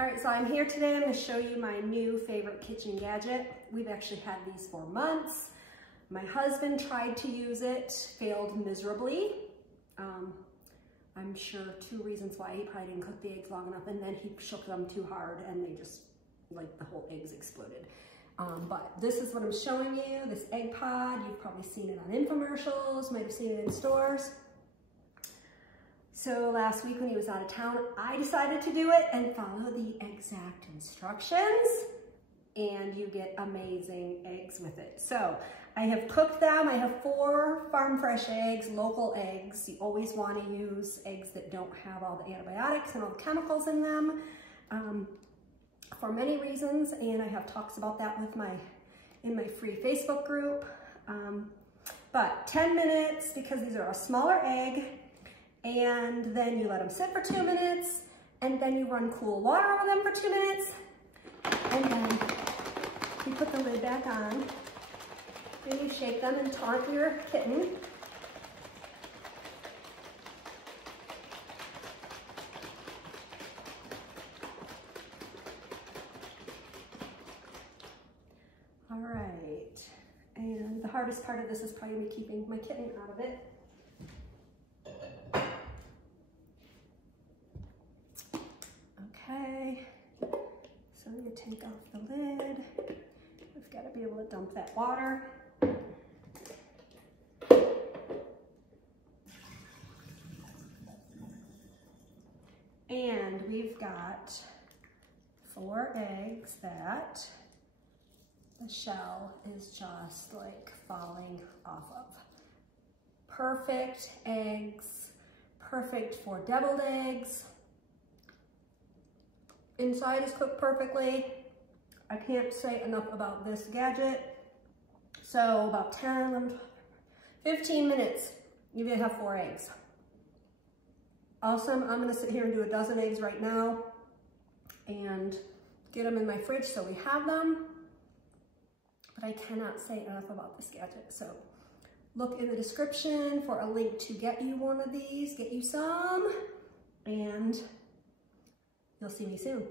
All right, so I'm here today. I'm going to show you my new favorite kitchen gadget. We've actually had these for months. My husband tried to use it, failed miserably. I'm sure 2 reasons why. He probably didn't cook the eggs long enough, and then he shook them too hard and they just, like, the whole eggs exploded. But this is what I'm showing you, this egg pod. You've probably seen it on infomercials, might have seen it in stores. So last week when he was out of town, I decided to do it and follow the exact instructions, and you get amazing eggs with it. So I have cooked them. I have 4 farm fresh eggs, local eggs. You always want to use eggs that don't have all the antibiotics and all the chemicals in them for many reasons, and I have talks about that with in my free Facebook group. But 10 minutes, because these are a smaller egg, and then you let them sit for 2 minutes, and then you run cool water over them for 2 minutes, and then you put the lid back on, and you shake them and taunt your kitten. All right, and the hardest part of this is probably keeping my kitten out of it. Okay, so you take off the lid. We've got to be able to dump that water. And we've got 4 eggs that the shell is just like falling off of. Perfect eggs, perfect for deviled eggs. Inside is cooked perfectly. I can't say enough about this gadget. So about 10, 15 minutes, you're gonna have 4 eggs. Awesome. I'm gonna sit here and do a dozen eggs right now and get them in my fridge so we have them. But I cannot say enough about this gadget. So look in the description for a link to get you one of these, get you some, and you'll see me soon.